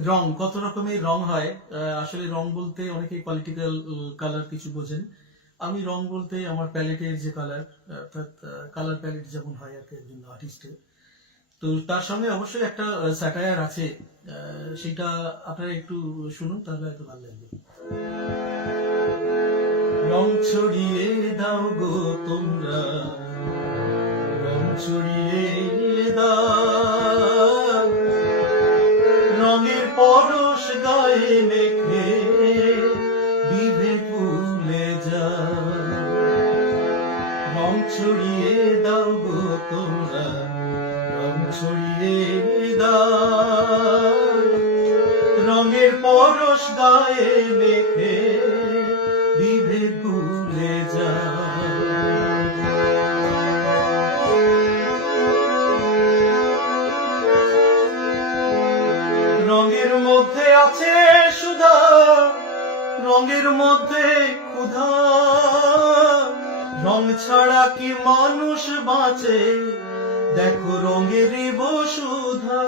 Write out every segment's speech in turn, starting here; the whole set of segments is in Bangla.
রং কত রকমের রং হয়। আসলে রং বলতে অনেকেই পলিটিক্যাল কালার কিছু বোঝেন। আমি রং বলতে আমার প্যালেটের যে কালার, অর্থাৎ কালার প্যালেট যেমন হয় আর কি একজন আর্টিস্টের, তো তার সঙ্গে অবশ্যই একটা স্যাটায়ার আছে। সেটা আপনারা একটু শুনুন, তাহলে হয়তো ভালো লাগবে। রং ছড়িয়ে দাও গো তোমরা, রং ছড়িয়ে দাও, রঙের পরশ গায়ে মেখে বিভে ভুলে যাও। রং ছড়িয়ে দাও গো তোমরা, রং ছড়িয়ে দাও, রঙের পরশ গায়ে মেখে বিভে ভুলে যাও। রঙের মধ্যে আছে সুধা, রঙের মধ্যে ক্ষুধা, রং ছাড়া কি মানুষ বাঁচে, দেখো রঙেরই বসুধা।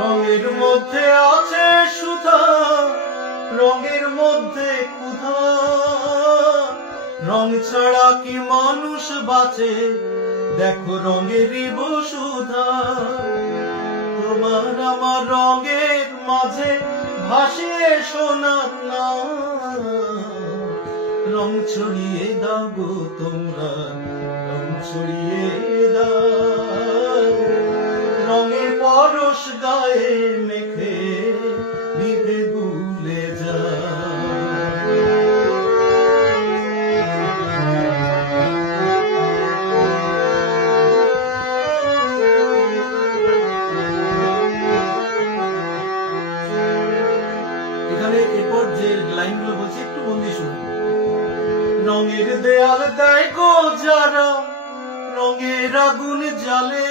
রঙের মধ্যে আছে সুধা, রঙের মধ্যে ক্ষুধা, রং ছাড়া কি মানুষ বাঁচে, দেখো রঙেরই বসুধা। তোমার আমার রঙের মাঝে ভাসিয়ে সোনার নাম, রং ছড়িয়ে দাও গো তোমরা, রং ছড়িয়ে দাও, রঙের পরশ গায়ে মেখে বিভে ভুলে যাও। এখানে এরপর যে লাইনগুলো বলছি একটু মন দিয়ে শুনুন। রঙের দেয়াল দেয় গো যারা, রঙের আগুন জ্বালে,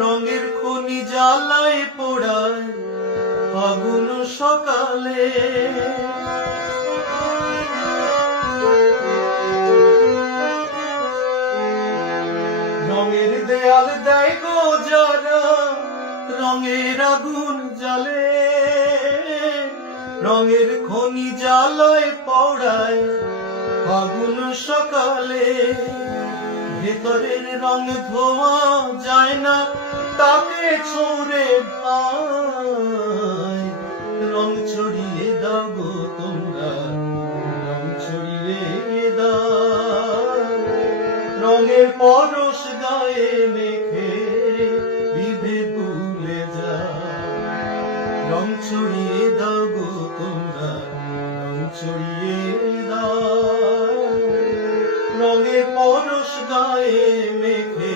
রঙের খনি জ্বালায় পোড়ায় ফাগুন সকালে। রঙের দেয়াল দেয় গো যারা, রঙের আগুন জ্বালে, রঙের খনি জ্বালায় পোড়ায় ফাগুন সকালে। ভেতরের রং ধোয়া যায় না, তাকে ছড়ে ভাই, রং ছড়িয়ে দাও গো তোমরা, রং ছড়িয়ে দাও, রঙের পরশ গায়ে মেখে বিভে ভুলে যাও। রং ছড়িয়ে দাও গো তোমরা, রং ছড়িয়ে দাও, রঙের পরশ গায়ে মেখে